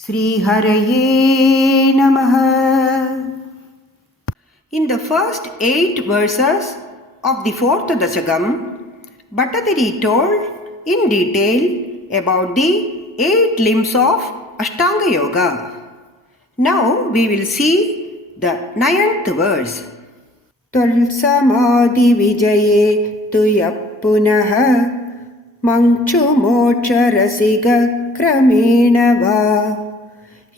Sri Haraye Namaha. In the first 8 verses of the 4th Dasakam, Bhattadiri told in detail about the 8 limbs of Ashtanga Yoga. Now we will see the 9th verse. Tal samadhi vijaye tuyapunaha manchu moksha rasiga kramena va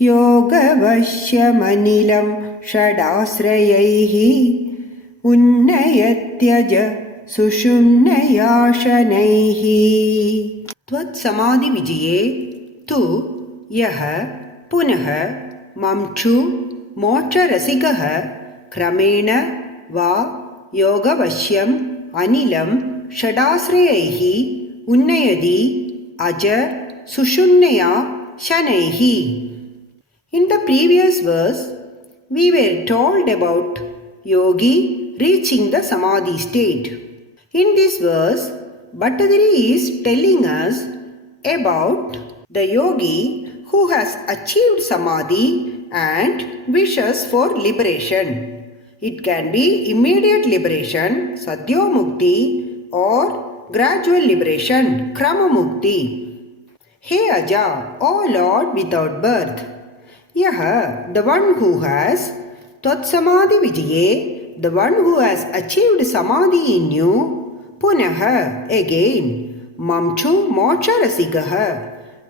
योगवश्यमनिलं षडाश्रयैः उन्नयत्यज सुषुम्नया शनैः त्वत्समाधिविजये तु यः पुनः मम्क्षु मोक्षरसिकः क्रमेण वा योगवश्यम् अनिलं षडाश्रयैः उन्नयति अज सुषुम्नया शनैः. In the previous verse, we were told about yogi reaching the samadhi state. In this verse, Bhattadiri is telling us about the yogi who has achieved samadhi and wishes for liberation. It can be immediate liberation, sadhyo mukti, or gradual liberation, krama mukti. Hey Aja, O Lord without birth, Yaha, the one who has Tatsamadhi Vijaye, the one who has achieved Samadhi in you, Punaha, again, Mamchu Moksha Rasigaha,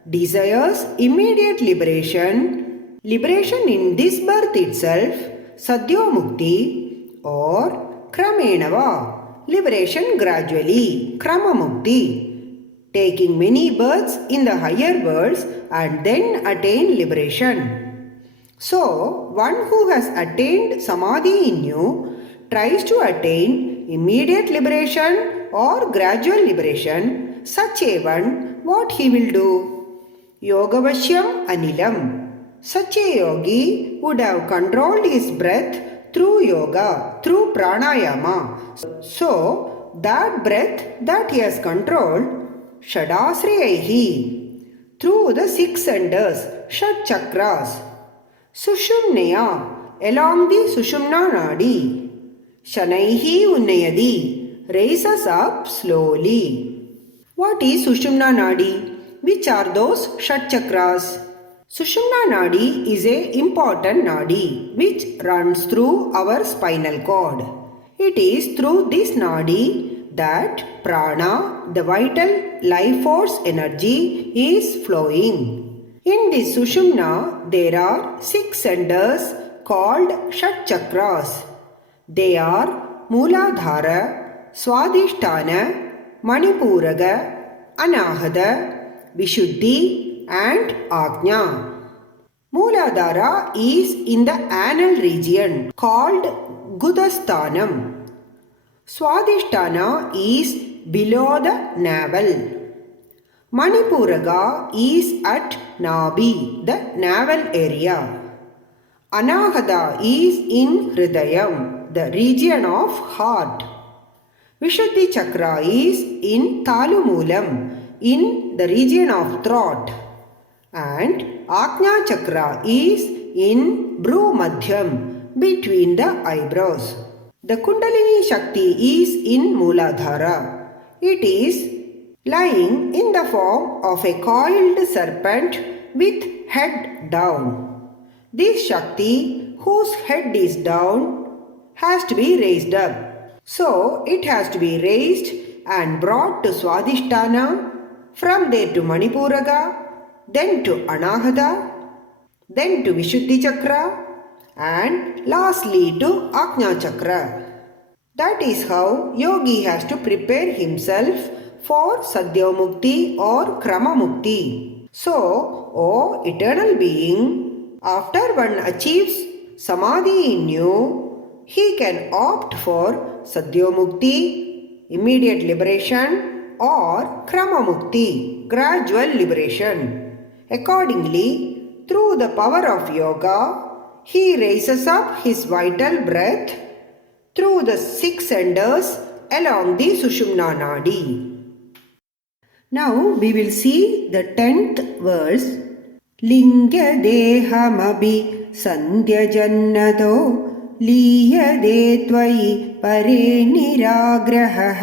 desires immediate liberation, liberation in this birth itself, Sadhyo Mukti, or Kramenava, liberation gradually, Krama Mukti, taking many births in the higher worlds and then attain liberation. So, one who has attained samadhi in you tries to attain immediate liberation or gradual liberation. Such a one, what he will do? Yogavashyam anilam. Such a yogi would have controlled his breath through yoga, through pranayama. So, that breath that he has controlled, Shadasriyahi, through the 6 centers, Shad chakras, Sushumnaya, along the Sushumna Nadi, Shanaihi Unnayadi, raises up slowly. What is Sushumna Nadi? Which are those Shad chakras? Sushumna Nadi is a important Nadi which runs through our spinal cord. It is through this Nadi that prana, the vital life force energy, is flowing. In this Sushumna, there are 6 centers called Shat Chakras. They are Mooladhara, Swadhisthana, Manipuraga, Anahata, Vishuddhi and Ajna. Mooladhara is in the anal region called Gudasthanam. Swadhisthana is below the navel. Manipuraga is at Nabi, the navel area. Anahata is in Hridayam, the region of heart. Vishuddhi Chakra is in Talumulam, in the region of throat. And Ajna Chakra is in Bhrumadhyam, between the eyebrows. The Kundalini Shakti is in Mooladhara. It is lying in the form of a coiled serpent with head down. This Shakti, whose head is down, has to be raised up. So, it has to be raised and brought to Swadhisthana, from there to Manipuraga, then to Anahata, then to Vishuddhi Chakra, and lastly to Ajna Chakra. That is how yogi has to prepare himself for Sadhya Mukti or Krama Mukti. So, O eternal being, after one achieves Samadhi in you, he can opt for Sadhya Mukti, immediate liberation, or Krama Mukti, gradual liberation. Accordingly, through the power of yoga, he raises up his vital breath through the 6 centers along the Sushumna Nadi. Now we will see the 10th verse. लिङ्गदेहमपि सन्ध्यजन्नतो लीयते त्वयि परे निराग्रहः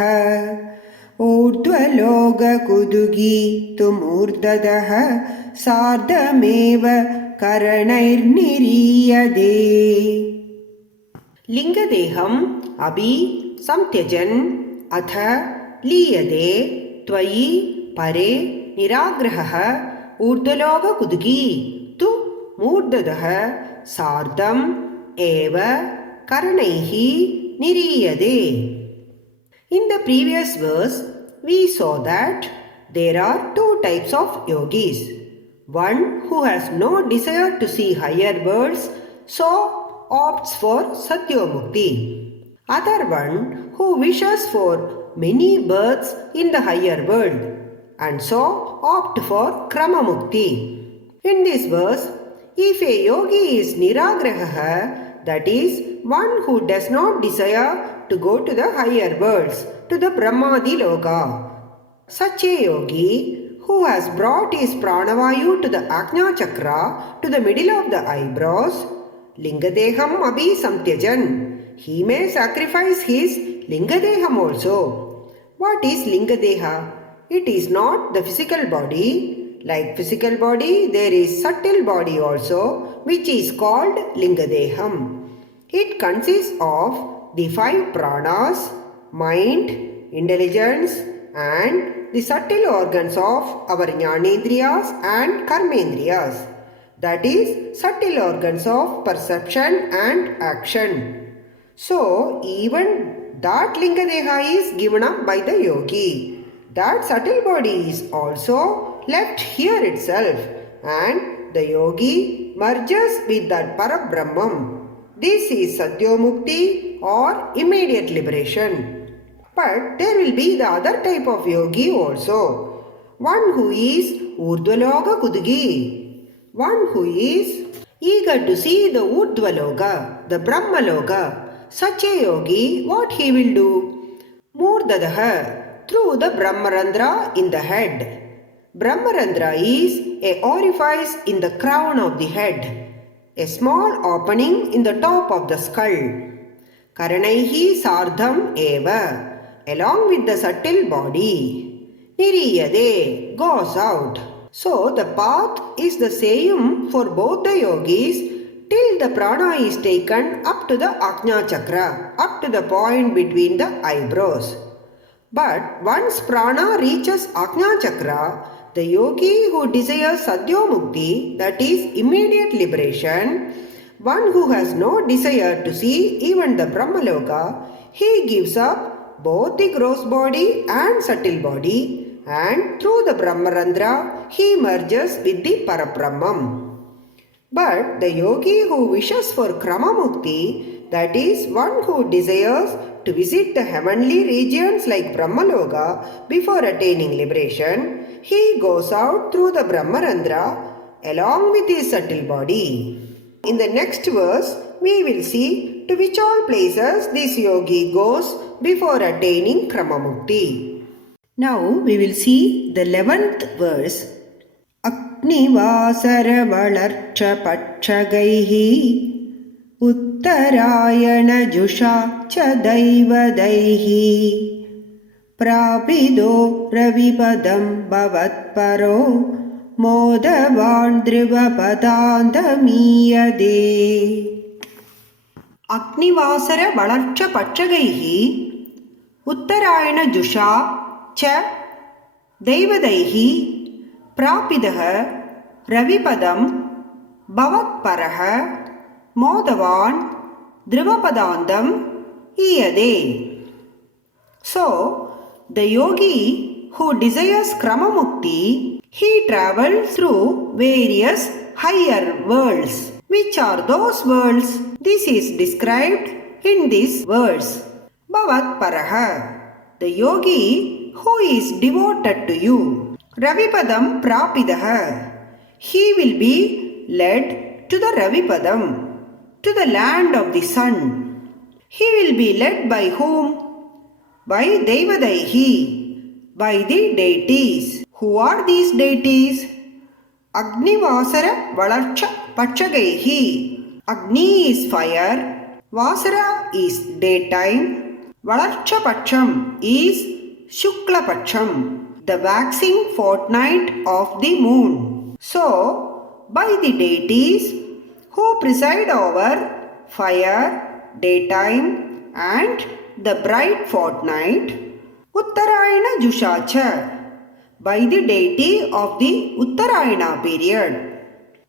ऊर्ध्वलोककुतुकी तु मूर्धतः सार्धमेव करणैर्निरीयते लिङ्गदेहम् अपि संत्यजन् अथ लीयते त्वयि परे निराग्रहः ऊर्ध्वलोककुतुकी तु मूर्धतः सार्धम् एव करणैः निरीयते. In the previous verse, we saw that there are two types of yogis. One who has no desire to see higher worlds, so opts for Satyomukti. Other one who wishes for many births in the higher world and so opt for Kramamukti. In this verse, if a yogi is Niragraha, that is, one who does not desire to go to the higher worlds, to the Brahmadi Loka, such a yogi who has brought his pranavayu to the Ajna Chakra, to the middle of the eyebrows, Lingadeham abhi samtyajan, he may sacrifice his Lingadeham also. What is Lingadeha? It is not the physical body. Like physical body, there is subtle body also, which is called Lingadeham. It consists of the 5 pranas, mind, intelligence, and the subtle organs of our Jnanendriyas and Karmendriyas. That is, subtle organs of perception and action. So, even that Lingadeha is given up by the yogi. That subtle body is also left here itself, and the yogi merges with that Parabrahman. This is Satyomukti or immediate liberation. But there will be the other type of yogi also. One who is Urdhvaloka Kudugi. One who is eager to see the Urdhvaloka, the Brahmaloka. Such a yogi, what he will do? Murdadaha, through the Brahmarandra in the head. Brahmarandra is a orifice in the crown of the head, a small opening in the top of the skull. Karanaihi sardham eva, along with the subtle body. Niriyade, goes out. So the path is the same for both the yogis till the prana is taken up to the Ajna Chakra, up to the point between the eyebrows. But once prana reaches Ajna Chakra, the yogi who desires Satyomukti, that is immediate liberation, one who has no desire to see even the Brahmaloka, he gives up both the gross body and subtle body, and through the Brahmarandra he merges with the Parabrahman. But the yogi who wishes for Kramamukti, that is one who desires to visit the heavenly regions like Brahmaloka before attaining liberation, he goes out through the Brahmarandra along with his subtle body. In the next verse, we will see to which all places this yogi goes before attaining Kramamukti. Now we will see the 11th verse. Aknivasara valarcha patchagaihi Uttarayana jusha cha daivadaihi Prapido ravipadam bhavatparo Modavan drivapadandamiyade. Aknivasara valarcha patchagaihi Uttarayana jusha cha daivadaihi Prapidaha ravipadam bhavatparaha Modavan drivapadandam iyade. So, the yogi who desires Kramamukti, he travels through various higher worlds. Which are those worlds? This is described in this verse. Bhavatparaha, the yogi who is devoted to you. Ravipadam prapidaha, he will be led to the Ravipadam, to the land of the sun. He will be led by whom? By Devadaihi, by the deities. Who are these deities? Agnivasara Valarcha Pachagaihi. Agni is fire, Vasara is daytime, Valarcha Pacham is Shukla Pacham, the waxing fortnight of the moon. So, by the deities who preside over fire, daytime and the bright fortnight, Uttarayana Jushacha, by the deity of the Uttarayana period,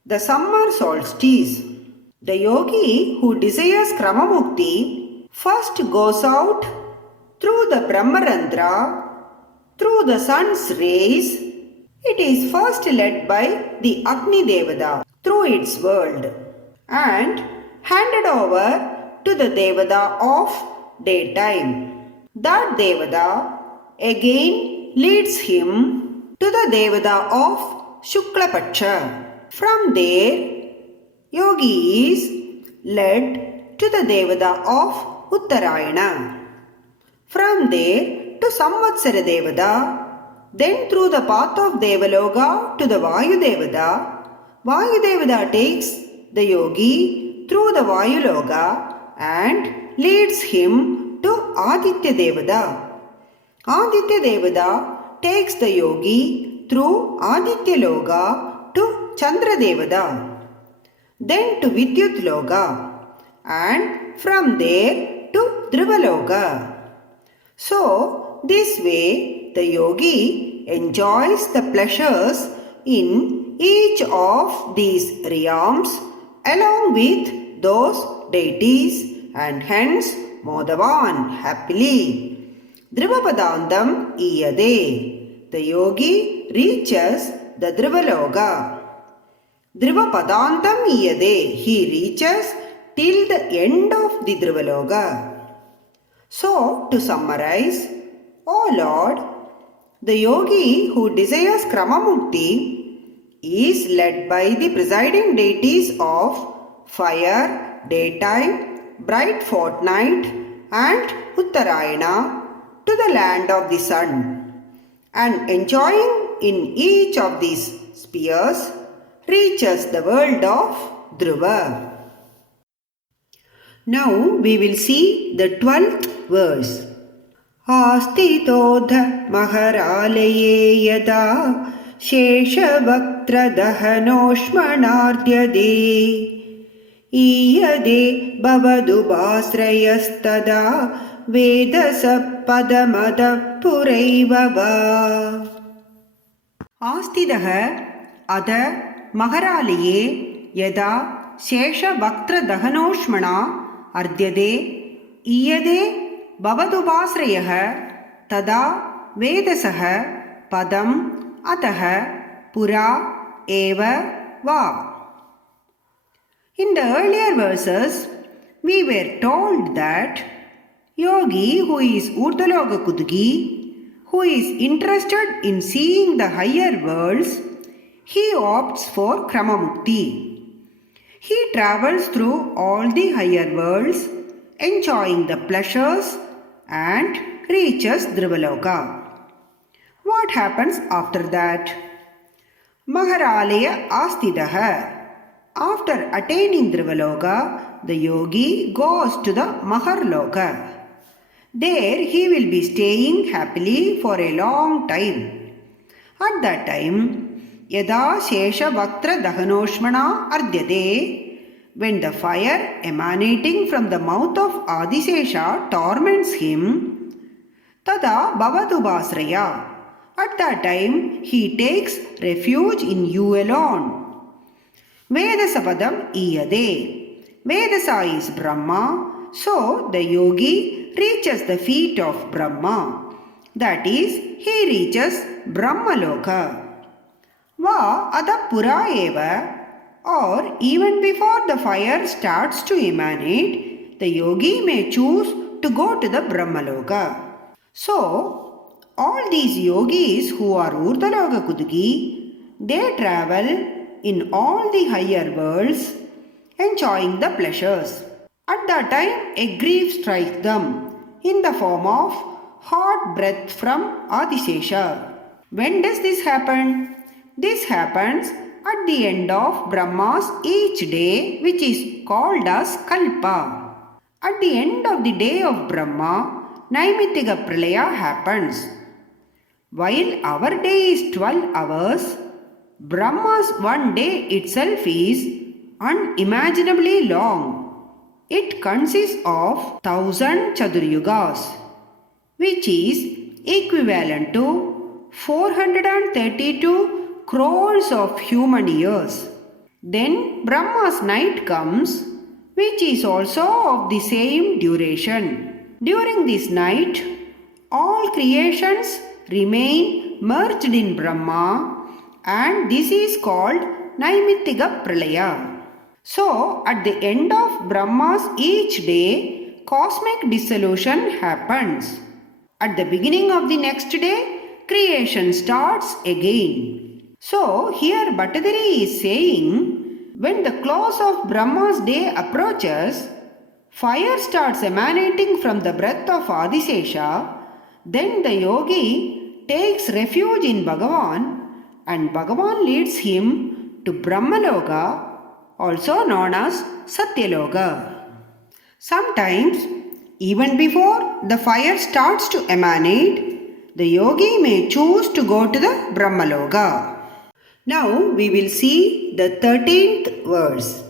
the summer solstice. The yogi who desires Kramamukti first goes out through the Brahmarandra, through the sun's rays. It is first led by the Agni Devada through its world and handed over to the Devada of daytime. That Devada again leads him to the Devada of Shukla Paksha. From there, yogi is led to the Devada of Uttarayana. From there to Samvatsara Devada, then through the path of Devaloka to the Vayu Devada. Vayu Devada takes the yogi through the Vayuloka and leads him to Aditya Devada. Aditya Devada takes the yogi through Aditya Loka to Chandra Devada, then to Vidyut Loka, and from there to Dhruvaloka. So, this way the yogi enjoys the pleasures in each of these realms along with those deities and hence Modavan happily. Dhruvapadandam iyade. The yogi reaches the Dhruvaloka. Dhruvapadantam iyade. He reaches till the end of the Dhruvaloka. So, to summarize, O Lord, the yogi who desires Kramamukti is led by the presiding deities of fire, daytime, bright fortnight and Uttarayana to the land of the sun, and enjoying in each of these spheres reaches the world of Dhruva. Now we will see the 12th verse. Astitodha maharalaye yada sheshavaktradahanosmanardyade iyade bhavadubhasrayastada vedasapadamadapuraivava. Astidaha ada maharalaye yada sheshavaktradahanosmana ardyade iyade bhavadubhasrayah tada vedasah padam atah pura eva va. In the earlier verses, we were told that yogi who is Urdhaloka Kudugi, who is interested in seeing the higher worlds, he opts for Kramamukti. He travels through all the higher worlds, enjoying the pleasures and reaches Dhruvaloka. What happens after that? Maharalaya Astidaha. After attaining Dhruvaloka, the yogi goes to the Maharloka. There he will be staying happily for a long time. At that time, Yada Shesha Vaktra Dahanoshmana Ardyade, when the fire emanating from the mouth of Adisesha torments him, Tada Bhavadubhasraya. At that time, he takes refuge in you alone. Vedasapadam iyade. Vedasa is Brahma, so the yogi reaches the feet of Brahma. That is, he reaches Brahmaloka. Va adapura eva, or even before the fire starts to emanate, the yogi may choose to go to the Brahmaloka. So, all these yogis who are Urdhaloka Kudugi, they travel in all the higher worlds, enjoying the pleasures. At that time, a grief strikes them in the form of hot breath from Adisesha. When does this happen? This happens at the end of Brahma's each day, which is called as Kalpa. At the end of the day of Brahma, Naimittika Pralaya happens. While our day is 12 hours, Brahma's one day itself is unimaginably long. It consists of 1000 Chaduryugas, which is equivalent to 432 crores of human years. Then Brahma's night comes, which is also of the same duration. During this night, all creations remain merged in Brahma, and this is called Naimittika Pralaya. So, at the end of Brahma's each day, cosmic dissolution happens. At the beginning of the next day, creation starts again. So, here Bhattadari is saying, when the close of Brahma's day approaches, fire starts emanating from the breath of Adisesha. Then the yogi takes refuge in Bhagavan, and Bhagavan leads him to Brahmaloka, also known as Satyaloka. Sometimes, even before the fire starts to emanate, the yogi may choose to go to the Brahmaloka. Now we will see the 13th verse.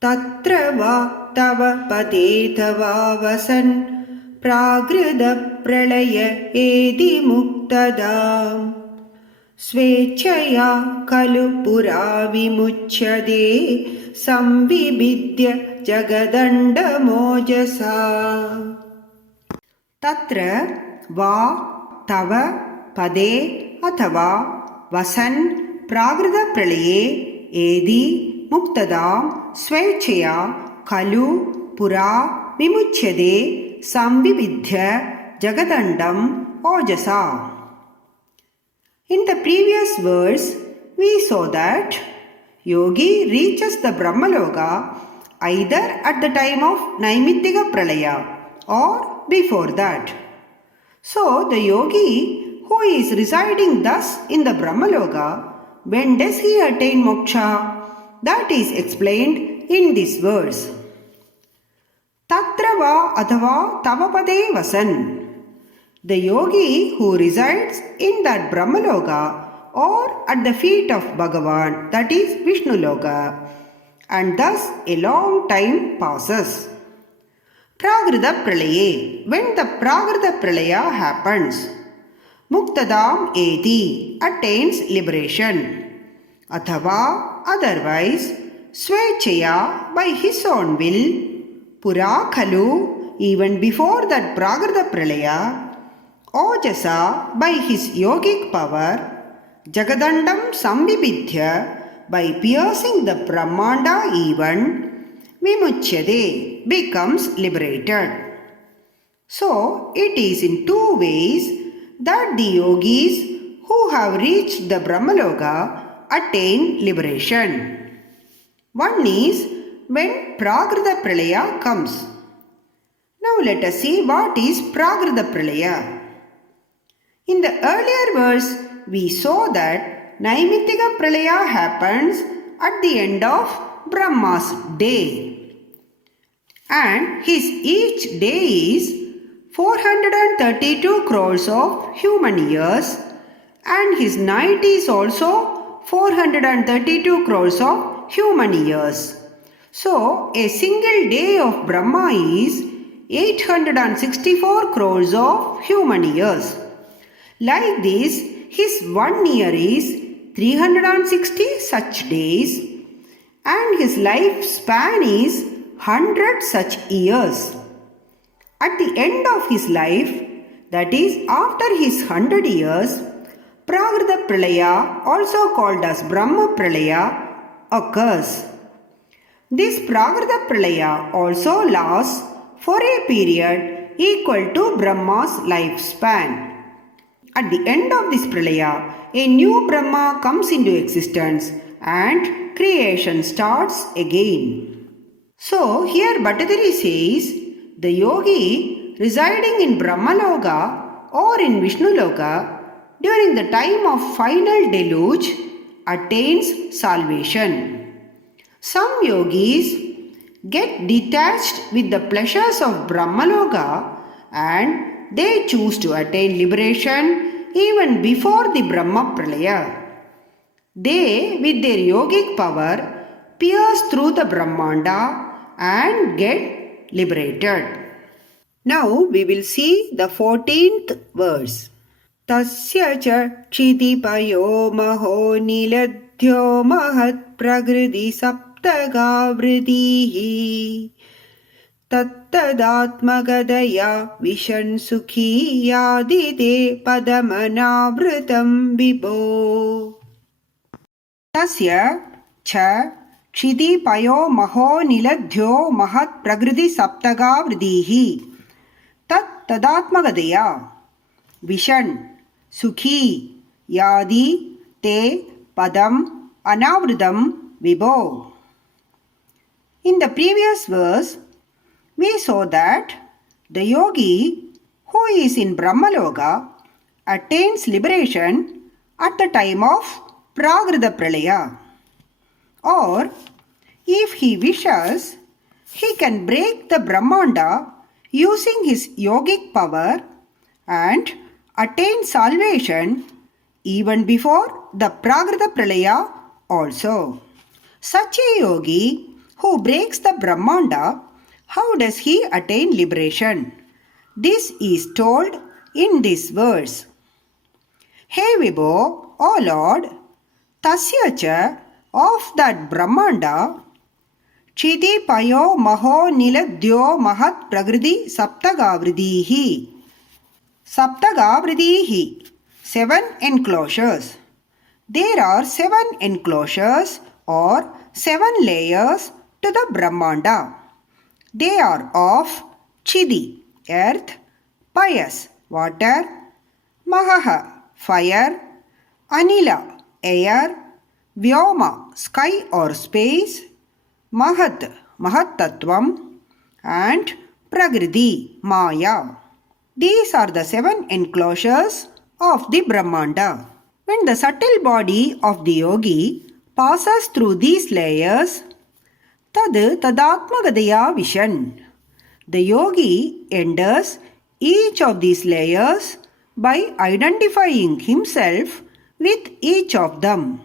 Tatra vaktava padetava vasan pragrida pralaya edi muktadam svechaya kalu pura vimuchyade samvibidya jagadanda mojasa. Tatra va tava pade athava vasan Pragrida pralaye edi muktadam svechaya kalu pura vimuchyade samvibidya jagadandam ojasa. In the previous verse, we saw that yogi reaches the Brahmaloka either at the time of Naimittika Pralaya or before that. So, the yogi who is residing thus in the Brahmaloka, when does he attain moksha? That is explained in this verse. Tatra va athava tavapade vasan. The yogi who resides in that Brahmaloka or at the feet of Bhagavan, that is Vishnuloka, and thus a long time passes. Pragrida Pralaye. When the Pragrida Pralaya happens, Muktadam eti attains liberation. Athava otherwise, Svechaya by his own will, Pura Khalu even before that Pragrida Pralaya, Ojasa by his yogic power, Jagadandam Sambibidya by piercing the Brahmanda even, Vimuchyade becomes liberated. So, it is in two ways that the yogis who have reached the Brahmaloka attain liberation. One is when Pragrida Pralaya comes. Now let us see what is Pragrida Pralaya. In the earlier verse, we saw that Naimittika Pralaya happens at the end of Brahma's day. And his each day is 432 crores of human years, and his night is also 432 crores of human years. So, a single day of Brahma is 864 crores of human years. Like this, his 1 year is 360 such days, and his lifespan is 100 such years. At the end of his life, that is after his 100 years, Pragrida Pralaya, also called as Brahma Pralaya, occurs. This Pragrida Pralaya also lasts for a period equal to Brahma's lifespan. At the end of this Pralaya, a new Brahma comes into existence and creation starts again. So, here Bhattadari says, the yogi residing in Brahmaloka or in Vishnuloka during the time of final deluge attains salvation. Some yogis get detached with the pleasures of Brahmaloka and they choose to attain liberation even before the Brahma Pralaya. They, with their yogic power, pierce through the Brahmanda and get liberated. Now we will see the 14th verse. Tasya cha kshitipayo maho niladhyo mahat pragriti saptagavridihi tattadatmagadaya vishan sukhi yadite padamanavritam vibho. Tasya cha kshitipayo maho niladhyo mahat pragriti saptagavridihi tattadatmagadaya vishan sukhi yadi te padam anavridam vibho. In the previous verse, we saw that the yogi who is in Brahmaloka attains liberation at the time of Pragrita Pralaya. Or, if he wishes, he can break the Brahmanda using his yogic power and attain salvation even before the Pragrita Pralaya also. Such a yogi who breaks the Brahmanda, how does he attain liberation? This is told in this verse. Hey Vibho, O Lord, tasya cha, of that Brahmanda, Chiti payo maho niladhyo mahat pragriti saptagavridihi. Saptagavridihi, 7 enclosures. There are 7 enclosures or 7 layers to the Brahmanda. They are of Chidi, earth, Payas, water, Mahaha, fire, Anila, air, Vyoma, sky or space, Mahat, Mahattattvam, and Pragriti, Maya. These are the 7 enclosures of the Brahmanda. When the subtle body of the yogi passes through these layers, tad tadatmagadaya vishan. The yogi enters each of these layers by identifying himself with each of them.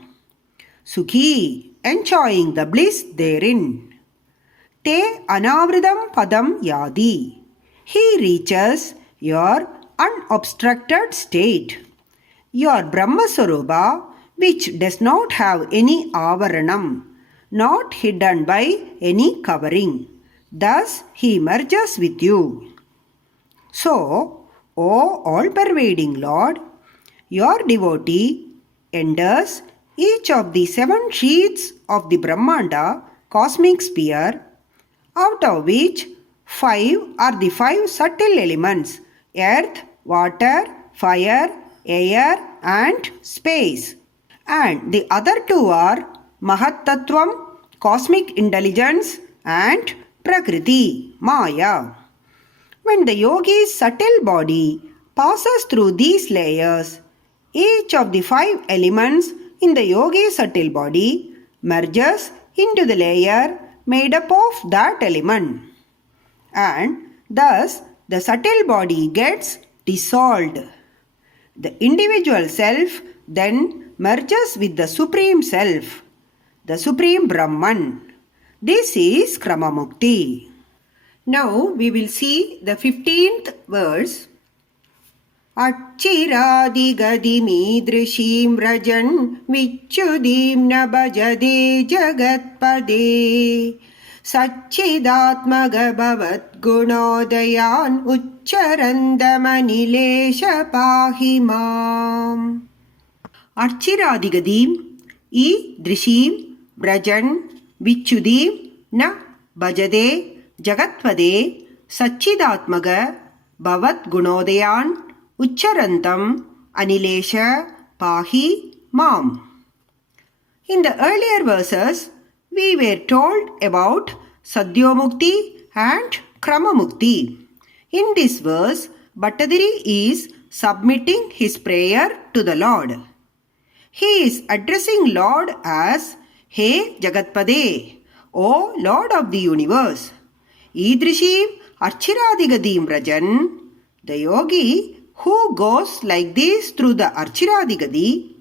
Sukhi, enjoying the bliss therein. Te anavridam padam yadi. He reaches your unobstructed state, your Brahma Sarupa, which does not have any avaranam, not hidden by any covering. Thus he merges with you. So, O all-pervading Lord, your devotee enters each of the 7 sheaths of the Brahmanda cosmic sphere, out of which 5 are the 5 subtle elements: earth, water, fire, air and space. And the other 2 are Mahattattvam, cosmic intelligence, and Prakriti, Maya. When the yogi's subtle body passes through these layers, each of the 5 elements in the yogi's subtle body merges into the layer made up of that element. And thus the subtle body gets dissolved. The individual self then merges with the Supreme Self, the Supreme Brahman. This is Krama Mukti. Now we will see the 15th verse. Achiradigadimeedrishim rajan vichudim na bhajade jagatpade Sachidatmagabhavat gunodayan uccharandamanilesha pahimam. Archiradigadim e drishim brajan vichudim na bhajade jagatpade Sachidatmaga bhavat gunodayan uccharantam anilesha pahi mam. In the earlier verses, we were told about Sadyomukti and Kramamukti. In this verse, Bhattadiri is submitting his prayer to the Lord. He is addressing Lord as He Jagatpade, O Lord of the universe. Idrishim Archiradigadim Rajan. The yogi who goes like this through the Archiradigadi.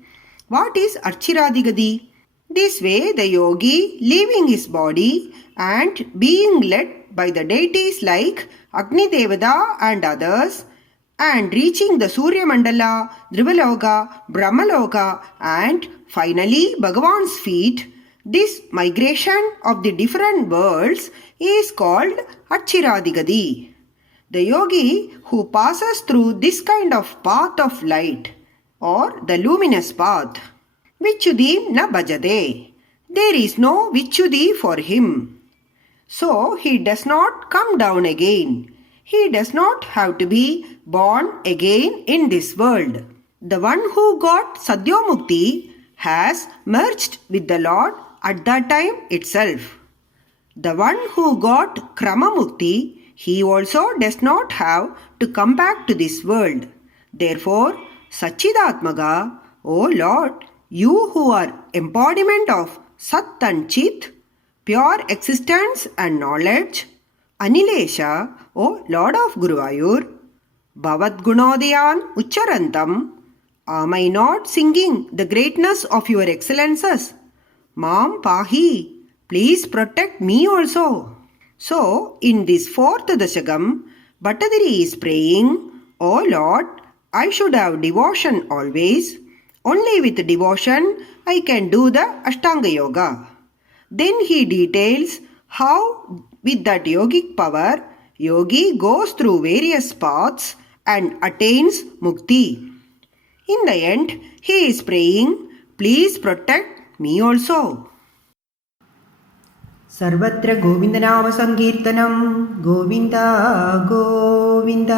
What is Archiradigadi? This way the yogi, leaving his body and being led by the deities like Agni Devada and others, and reaching the Surya Mandala, Drivaloka, Brahmaloka, and finally Bhagavan's feet, this migration of the different worlds is called Archiradigadi. The yogi who passes through this kind of path of light, or the luminous path, Vichudim na bhajade. There is no Vichudi for him. So he does not come down again. He does not have to be born again in this world. The one who got Sadyomukti has merged with the Lord at that time itself. The one who got Kramamukti, he also does not have to come back to this world. Therefore, Sachidatmaga, O Lord, you who are embodiment of Sat and Chit, pure existence and knowledge, Anilesha, O Lord of Guruvayur, Bhavat Gunodiyan Ucharantam, am I not singing the greatness of your excellences? Mam Pahi, please protect me also. So, in this fourth Dasakam, Bhattadiri is praying, O Lord, I should have devotion always. Only with devotion I can do the Ashtanga Yoga. Then he details how with that yogic power, yogi goes through various paths and attains mukti. In the end, he is praying, please protect me also. सर्वत्र गोविन्दनाम संकीर्तनं गोविन्द गोविन्द